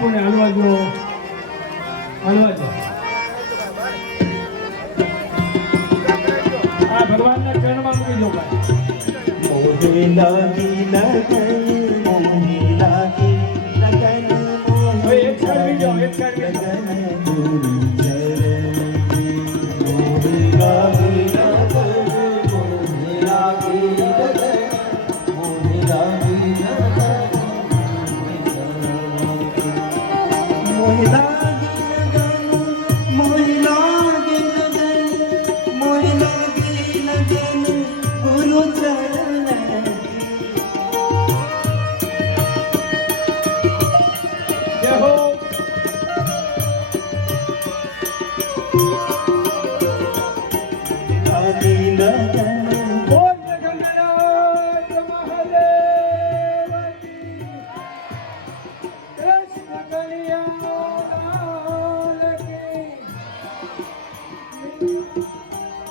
કોને હલવા જો આ ભગવાનના ચરણમાં મૂકી જો ભાઈ મોહે લાગી લગન મોહે લાગી લગન મોહે એક સાઈડ જાઓ એક સાઈડ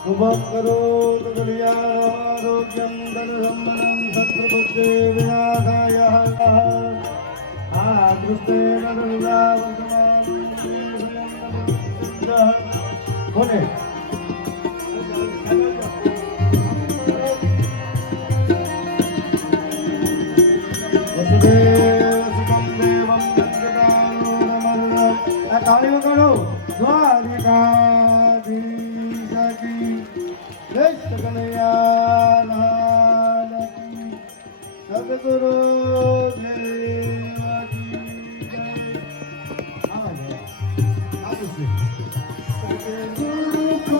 शुभं करोतु कल्याणारोग्यं धनसम्पदं शत्रुबुद्धे विनाशाय आदृष्टेन बोले वसुदेव सुखं देवं जगदानो नमः तालियों करो द्वारिकाधीश की कृष्ण कन्हैया लाल की सद्गुरु देव की जय गुरु को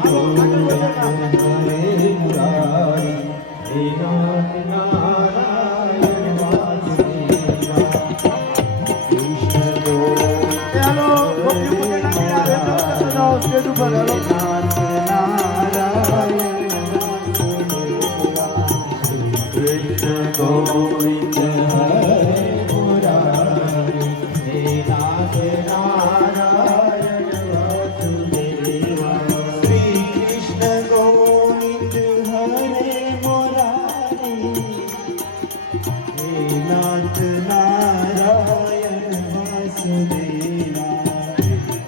હાલો આગળ વધો સ્ટેજ ઉપર હાલો ગોવિંદ હરે મુરારી હે નાથ નારાયણ વાસુદેવા શ્રી કૃષ્ણ ગોવિંદ હરે મુરારી હે નાથ નારાયણ વાસુદેવા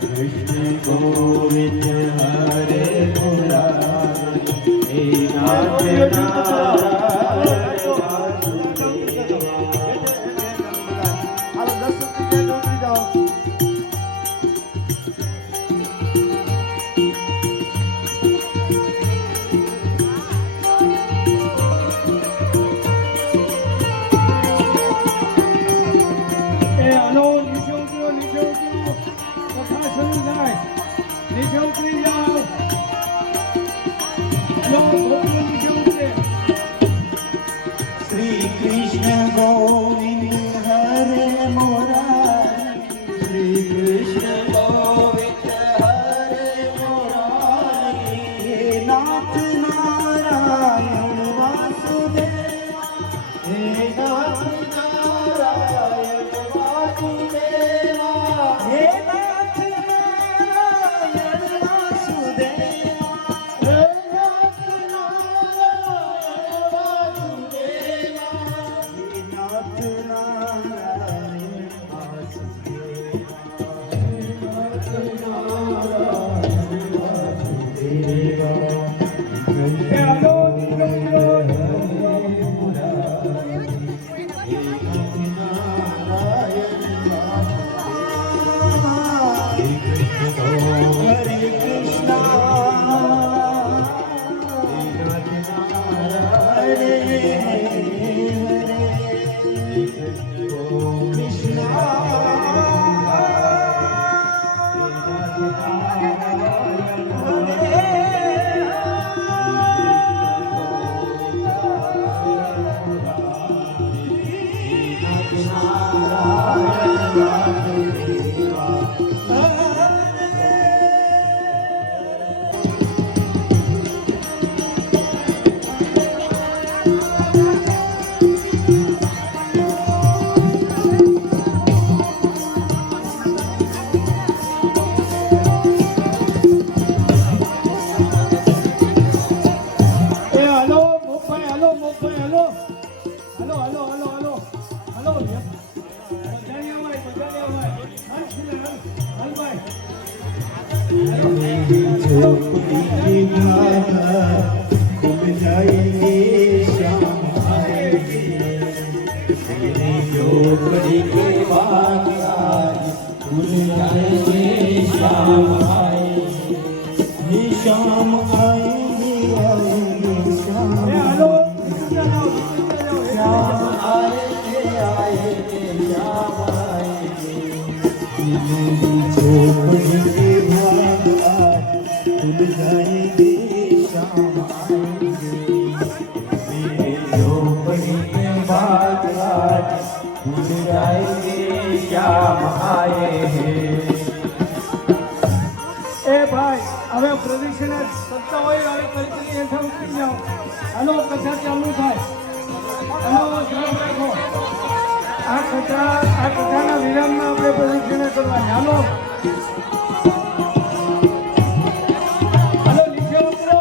કૃષ્ણ ગોવિંદ હરે મુરારી હે નાથ નારાયણ શ્રી કૃષ્ણ ગોવિંદ હરે મુરારી શ્રી કૃષ્ણ ગોવિંદ હરે મુરારી હે નાથ નારાયણ વાસુદેવા હે નાથ નારાયણ વાસુદેવા હે નાથ નારાયણ વાસુદેવા હે નાથ નારાયણ श्याम आएंगे आएंगे श्याम श्याम आएंगे आएंगे श्याम आएंगे मेरी झोपड़ी के भाग आज खुल जाएंगे श्याम आएंगे मेरी झोपड़ी के भाग आज खुल जाएंगे श्याम आए हैं ભાઈ હવે પ્રદક્ષિણા કરતા હોય હવે કલ્પની હેઠળ ઉતરી જાઓ હાલો કથા ચાલુ થાય હાલો શ્રમ રાખો આ કથાના વિરામમાં આપણે પ્રદક્ષિણા કરવાની હાલો હાલો નીચે ઉતરો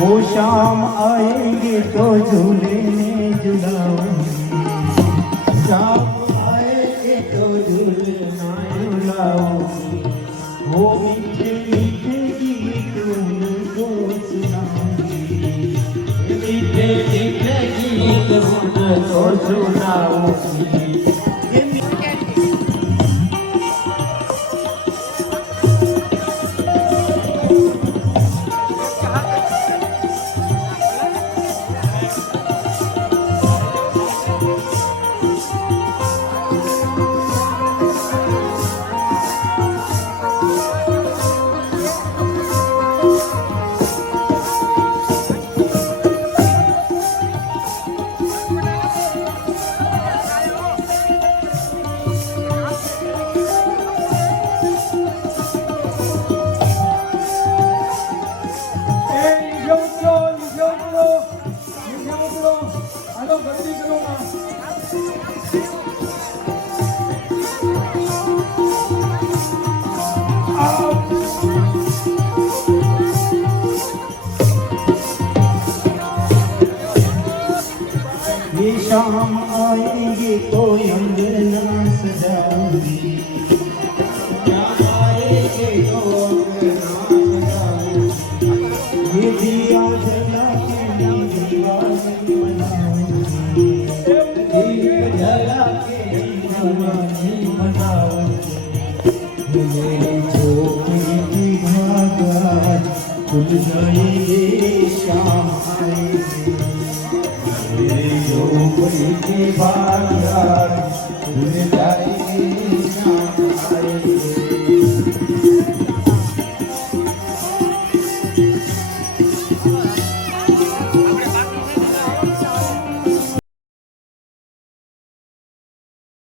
वो शाम आएंगे तो झूले में झुलाऊंगी शाम आएंगे तो झूले में झुलाऊंगी वो मीठे मीठे गीत उनको सुनाऊंगी मीठे मीठे गीत उनको सुनाऊंगी शाम आएंगे तो अंगना सजाऊंगी शाम आएंगे तो अंगना सजाऊंगी ये दिया जला के दीवानी मनाऊंगी दीप जला के दीवानी मनाऊंगी मेरी झोपड़ी की भागाज खुल जाएंगे शाम आएंगे मेरी झोपड़ी की भागाज खुल